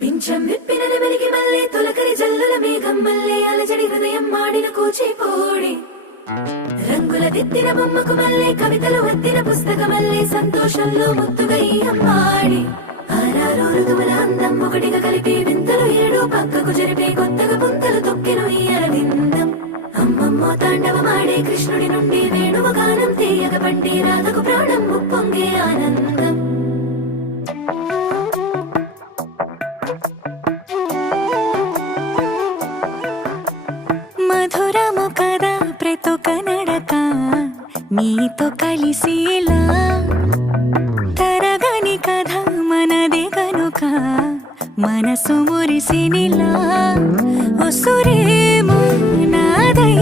పింఛం విప్పిన నెమలికి మల్లె తొలకరి జల్లుల మేఘం మల్లె అలజడి హృదయం మాడిన కూచిపోడి రంగుల దిద్దిన బొమ్మకు మల్లె కవితలు వద్దిన పుస్తక మల్లె సంతోషంలో ముద్దుగా ఈ అమ్మాడి ఆరారు ఋతువుల అందం ఒకటిగా కలిపి వింతలు ఏడు పక్కకు జరిపే కొత్తగా పుంతలు తొక్కెను ఈ అరవిందం అమ్మమ్మో తాండవమాడే కృష్ణుడి నుండి వేణువ గానం తీయగ పండి రాధకు ప్రాణం ఉప్పొంగే ఆనందం మధురము కదా ప్రతొక నడక నీతో కలిసేలా తరగని కథ మనదే కనుక మనసు మురిసినిలా ఉసురేమో నాదై